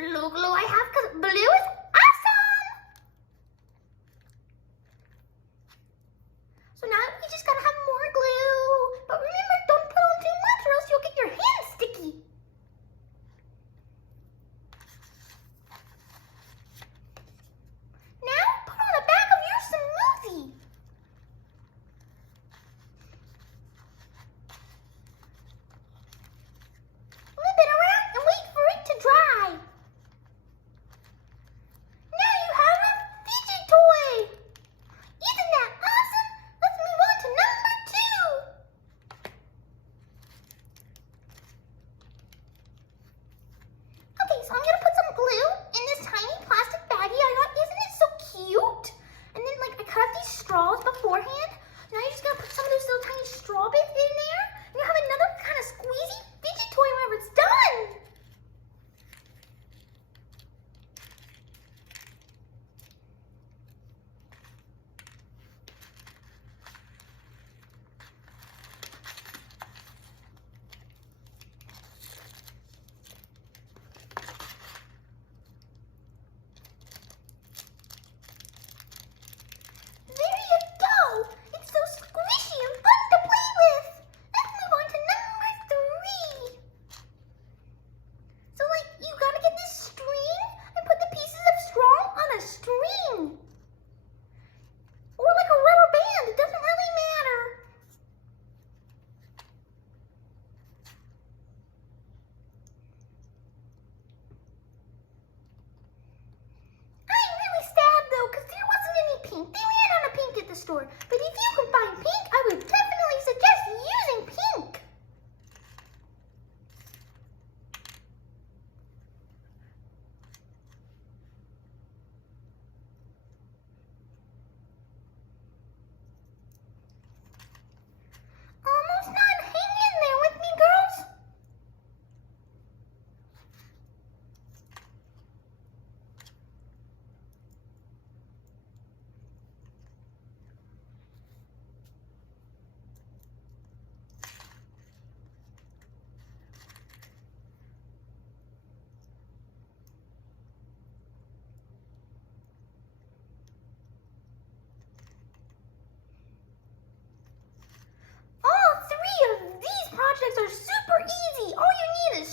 blue glue I have because blue is awesome. So now you just gotta have more glue. But remember, don't put on too much or else you'll get your hands sticky. Now put on the back of your smoothie. Flip it around and wait for it to dry. Now you have a fidget toy. Isn't that awesome? Let's move on to number 2. Okay, so I'm gonna put some glue in this tiny plastic baggie I got. Isn't it so cute? And then like I cut out these straws beforehand. Now you're just gonna put some of those little tiny straw bits in there. And you have another kind of squeezy fidget toy whenever it's done. There you go! It's so squishy and fun to play with! Let's move on to number 3. So like, you gotta get this string and put the pieces of straw on a string. Or like a rubber band, it doesn't really matter. I'm really sad though, because there wasn't any pink. They ran out of pink at the store. But if you can find pink, I would definitely suggest using pink. Almost done. Hang in there with me, girls. All 3 of these projects are super easy. All you need is